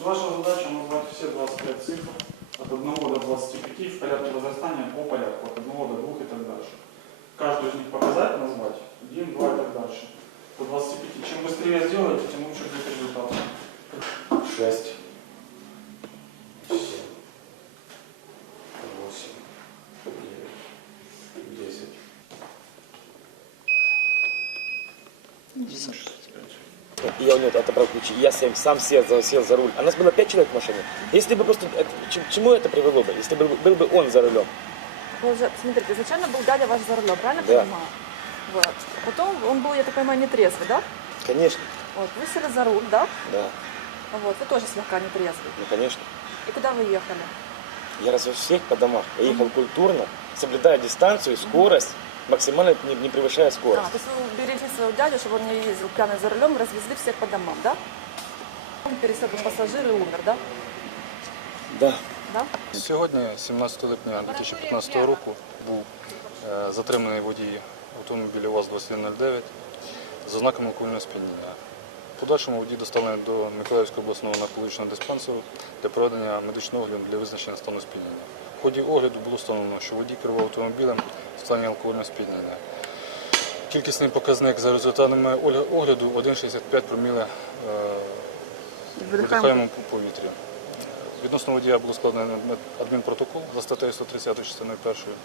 Значит, ваша задача назвать все 25 цифр от 1 до 25 в порядке возрастания по порядку, от 1 до 2 и так дальше. Каждую из них показать, назвать, 1, 2 и так дальше. До 25. Чем быстрее сделаете, тем лучше будет результат. Шесть. Семь. Восемь. Девять. Десять. И я у него отобрал ключи. И я сам, сам сел, за- сел за руль. А нас было пять человек в машине. Если бы просто... это- чему это привело бы? Если бы был бы он за рулем. Ну, за- смотрите, изначально был дядя ваш за рулем, правильно Да. понимаю? Вот. Потом он был, я так понимаю, нетрезвый, да? Конечно. Вот, вы сели за руль, да? Да. Вот, вы тоже слегка нетрезвый. Ну, конечно. И куда вы ехали? Я развез всех по домам. Я ехал культурно, соблюдая дистанцию, скорость, максимально не, не превышая А, скорость. то есть вы уберегли своего дядю, чтобы он не ездил пьяный за рулем, развезли всех по домам, да? Он пересел пассажир и умер, да? Да. Да? Сьогодні, 17 липня 2015 року, був е, затриманий водій автомобіля УАЗ-2109 з ознаками алкогольного сп'яніння. В подальшому водій доставлений до Миколаївського обласного наркологічного диспансеру для проведення медичного огляду для визначення стану сп'яніння. В ході огляду було встановлено, що водій керував автомобілем в стані алкогольного сп'яніння. Кількісний показник за результатами огляду 1,65 проміле е, видихаємо повітря. Відносно водія було складено адмінпротокол за статтею 130 частиною першою.